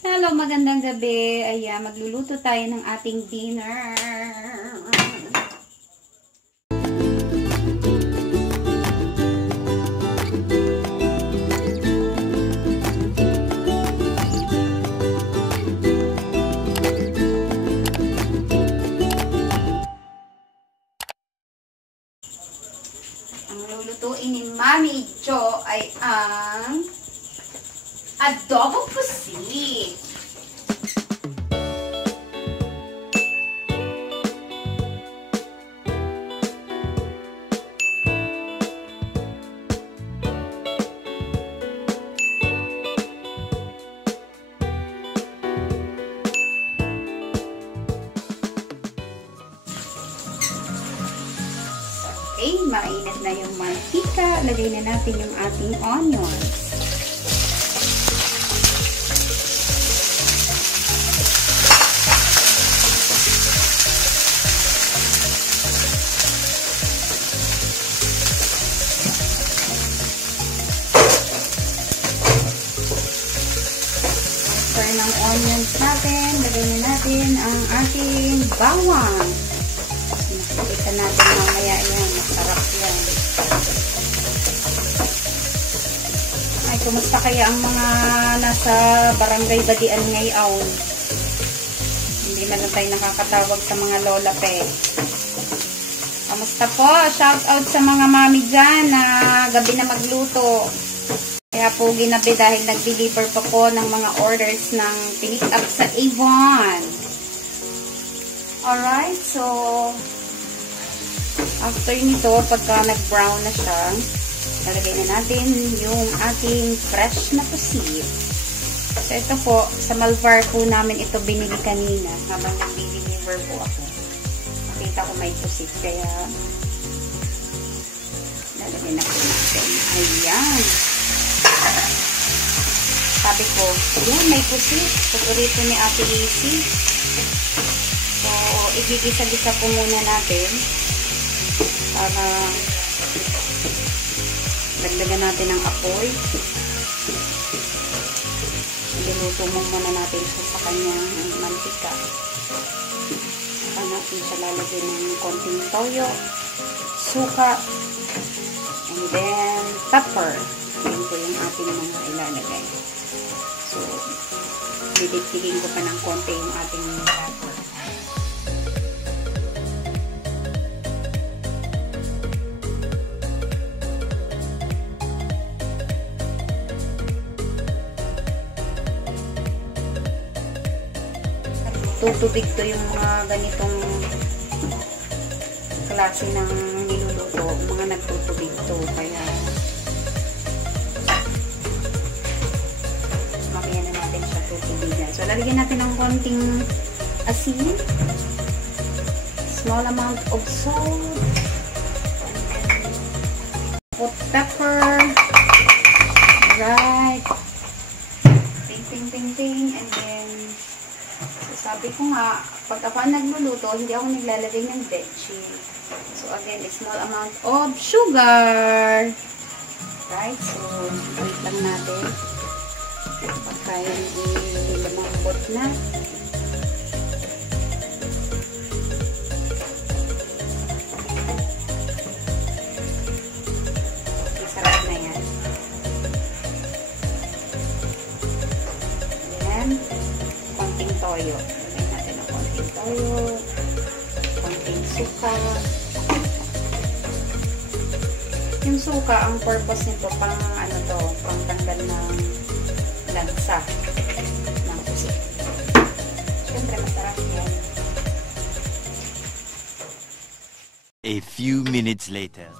Hello, magandang gabi. Ayan, magluluto tayo ng ating dinner. Ang lulutuin ni Mami Jo ay ang adobo pusit. Okay, mainit na yung mantika. Lagay na natin yung ating onions. After ng onions natin, lagay na natin ang ating bawang. Nakikita natin mamaya yan. Masarap yan. Ay, kumusta kaya ang mga nasa barangay Badian ngayon? Hindi man tayo nakakatawag sa mga lola pe. Kamusta po? Shout out sa mga mami dyan na gabi na magluto. Kaya po ginabi dahil nag-deliver pa po ng mga orders ng pick up sa Avon. Alright, so after nito, pagka nag-brown na siya, lalagay na natin yung ating fresh na pusit. So, ito po, sa Malvar po namin ito binili kanina habang nag-deliver po ako. Nakita ko may pusit, kaya lalagay na po natin. Ayan. Sabi ko, ayan, may pusit. Paborito ni Ate Lacey. So, igigisa-gisa po muna natin para dagdagan natin ang apoy. Niluto muna natin siya sa kanyang mantika. Saka natin siya lalagyan ng konting toyo, suka, and then pepper. Yan po yung ating mga ilalagay. So, didiktigin ko pa ng konti yung ating pepper. Tutubig to yung mga ganitong klase ng niluluto, mga nagtutubig to, kaya makaya na natin siya tutubigan. So, lalagyan natin ng konting asin, small amount of salt, put pepper, right, ting, and then sabi ko nga, pag ako nagluluto, hindi ako naglalagay ng betchin. So, again, a small amount of sugar. Right? So, wait lang natin. Pagka yung lumambot na. Masarap na yan. Ayan. Konting toyo. Lagyan natin ng konting toyo, konting suka. Yung suka, ang purpose nito pang ano to, pang tanggal ng lansa ng pusit. Siyempre masarap yan. A few minutes later.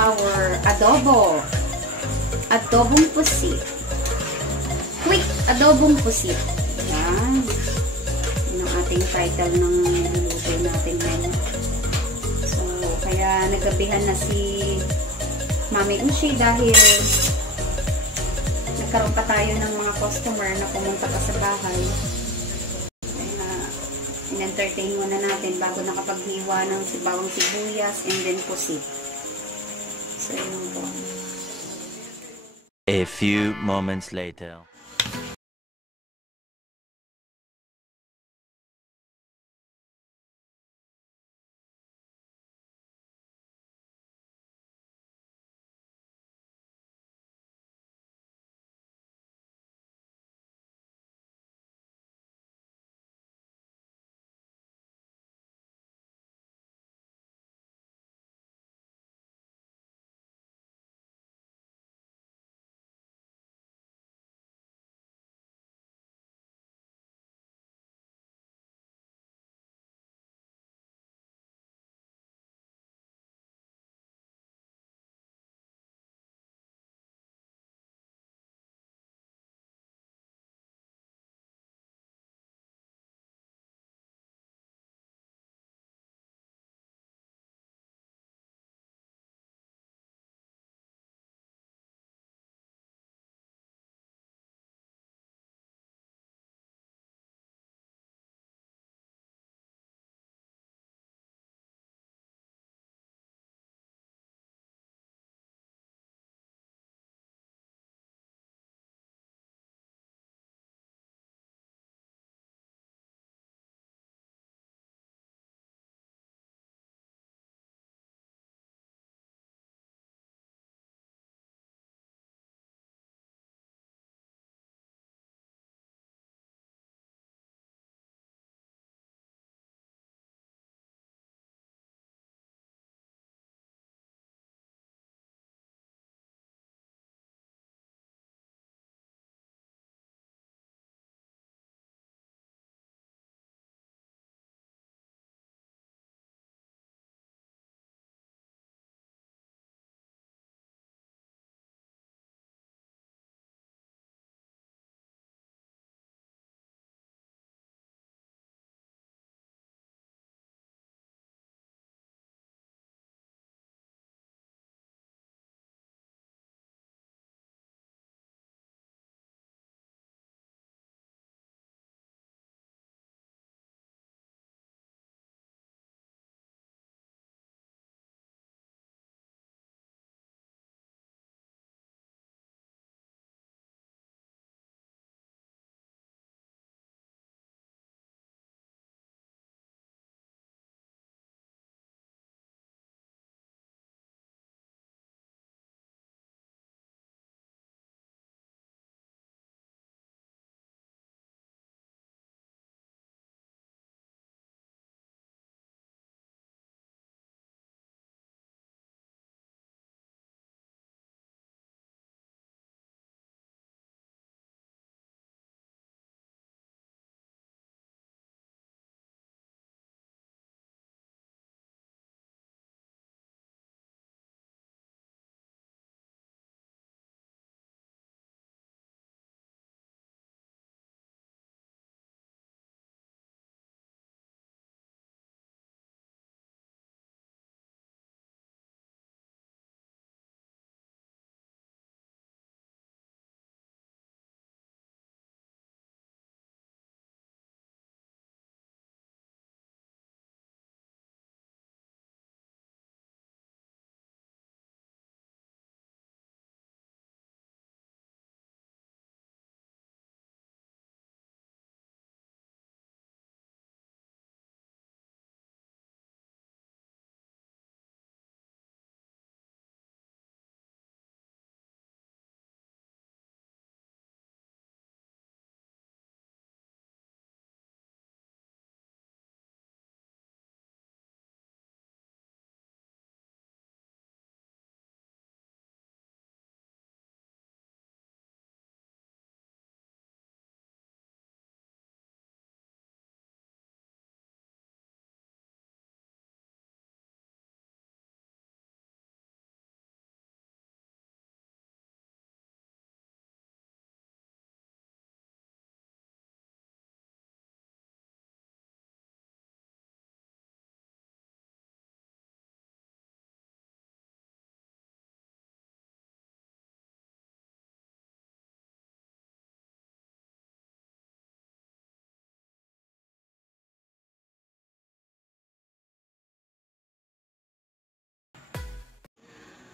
Our adobong pusit. Quick adobong pusit. Yan. Yan ang ating title ng niluluto natin ngayon. So, kaya nagabihan na si Mami Ushi dahil nagkaroon pa tayo ng mga customer na pumunta pa sa bahay. Kaya in-entertain muna natin bago nakapaghiwa ng bawang sibuyas and then pusit. So, yun po. A few moments later.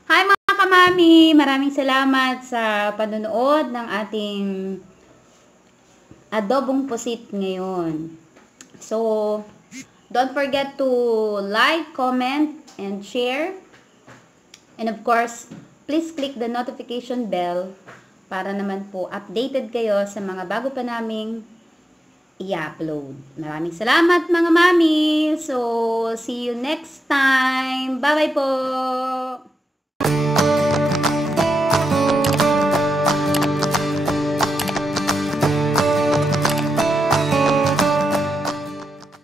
Hi mga kamami! Maraming salamat sa panonood ng ating adobong pusit ngayon. So, don't forget to like, comment, and share. And of course, please click the notification bell para naman po updated kayo sa mga bago pa naming i-upload. Maraming salamat mga mami! So, see you next time! Bye-bye po!